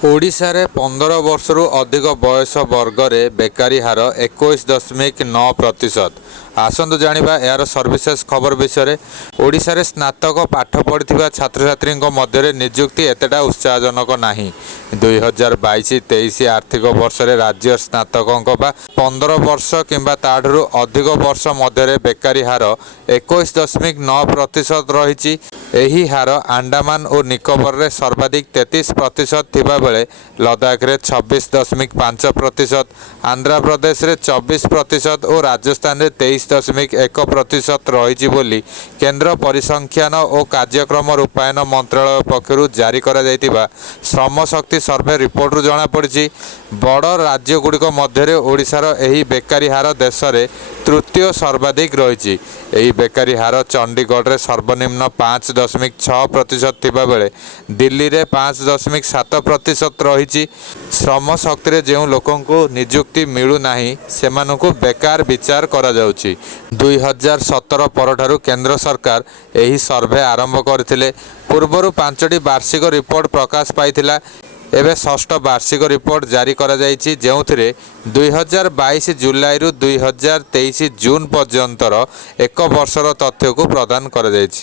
ଓଡ଼ିଶାରେ 15 ବର୍ଷରୁ ଅଧିକ ବୟସ ବର୍ଗରେ ବେକାରୀ ହାର 21.9%। ଆସନ୍ତୁ ଜାଣିବା ଏହାର ସର୍ଭିସେସ ଖବର ବିଷୟରେ। ଓଡ଼ିଶାରେ ସ୍ନାତକ ପାଠ ପଢ଼ିଥିବା ଛାତ୍ରଛାତ୍ରୀଙ୍କ ମଧ୍ୟରେ ନିଯୁକ୍ତି ଏତେଟା ଉତ୍ସାହଜନକ ନାହିଁ। 2022-23 ଆର୍ଥିକ ବର୍ଷରେ ରାଜ୍ୟ ସ୍ନାତକଙ୍କ ବା 15 ବର୍ଷ କିମ୍ବା ତାଠାରୁ ଅଧିକ ବର୍ଷ ମଧ୍ୟରେ ବେକାରୀ ହାର 21.9% ରହିଛି। ଏହି ହାର ଆଣ୍ଡାମାନ ଓ ନିକୋବରରେ ସର୍ବାଧିକ 33% ଥିବାବେଳେ ଲଦାଖରେ 26.5%, ଆନ୍ଧ୍ରପ୍ରଦେଶରେ 24% ଓ ରାଜସ୍ଥାନରେ 23.1% ରହିଛି ବୋଲି କେନ୍ଦ୍ର ପରିସଂଖ୍ୟାନ ଓ କାର୍ଯ୍ୟକ୍ରମ ରୂପାୟନ ମନ୍ତ୍ରଣାଳୟ ପକ୍ଷରୁ ଜାରି କରାଯାଇଥିବା ଶ୍ରମ ଶକ୍ତି ସର୍ଭେ ରିପୋର୍ଟରୁ ଜଣାପଡ଼ିଛି। ବଡ଼ ରାଜ୍ୟଗୁଡ଼ିକ ମଧ୍ୟରେ ଓଡ଼ିଶାର ଏହି ବେକାରୀ ହାର ଦେଶରେ ତୃତୀୟ ସର୍ବାଧିକ ରହିଛି। ଏହି ବେକାରୀ ହାର ଚଣ୍ଡିଗଡ଼ରେ ସର୍ବନିମ୍ନ 5.6% ଥିବାବେଳେ ଦିଲ୍ଲୀରେ 5.7% ରହିଛି। ଶ୍ରମ ଶକ୍ତିରେ ଯେଉଁ ଲୋକଙ୍କୁ ନିଯୁକ୍ତି ମିଳୁନାହିଁ ସେମାନଙ୍କୁ ବେକାର ବିଚାର କରାଯାଉଛି। 2017 ପରଠାରୁ କେନ୍ଦ୍ର ସରକାର ଏହି ସର୍ଭେ ଆରମ୍ଭ କରିଥିଲେ। ପୂର୍ବରୁ 5ଟି ବାର୍ଷିକ ରିପୋର୍ଟ ପ୍ରକାଶ ପାଇଥିଲା। ଏବେ ଷଷ୍ଠ ବାର୍ଷିକ ରିପୋର୍ଟ ଜାରି କରାଯାଇଛି, ଯେଉଁଥିରେ 2022 ଜୁଲାଇରୁ 2023 ଜୁନ୍ ପର୍ଯ୍ୟନ୍ତର ଏକ ବର୍ଷର ତଥ୍ୟକୁ ପ୍ରଦାନ କରାଯାଇଛି।